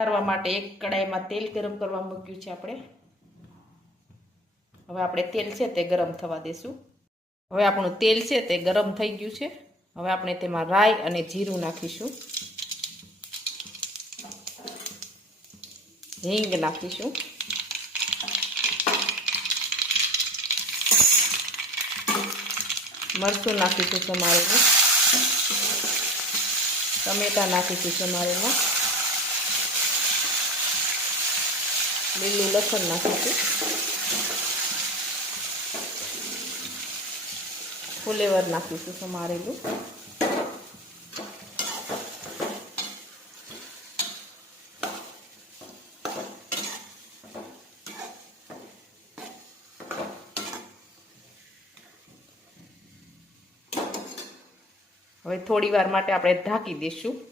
કરવા માટે એક કડાઈમાં તેલ ગરમ કરવા મૂક્યું છે આપણે. હવે આપણે તેલ છે તે ગરમ થવા દેશું. હવે આપણું તેલ છે તે ગરમ થઈ ગયું છે. હવે આપણે તેમાં રાઈ અને જીરું નાખીશું. હિંગ નાખીશું. મરચું નાખીશું સમારેલું. ટમેટા નાખીશું સમારેલા. લીલું લસણ નાખીશું. ફુલેવર નાખીશું સમારેલું. હવે થોડી વાર માટે આપણે ઢાંકી દઈશું.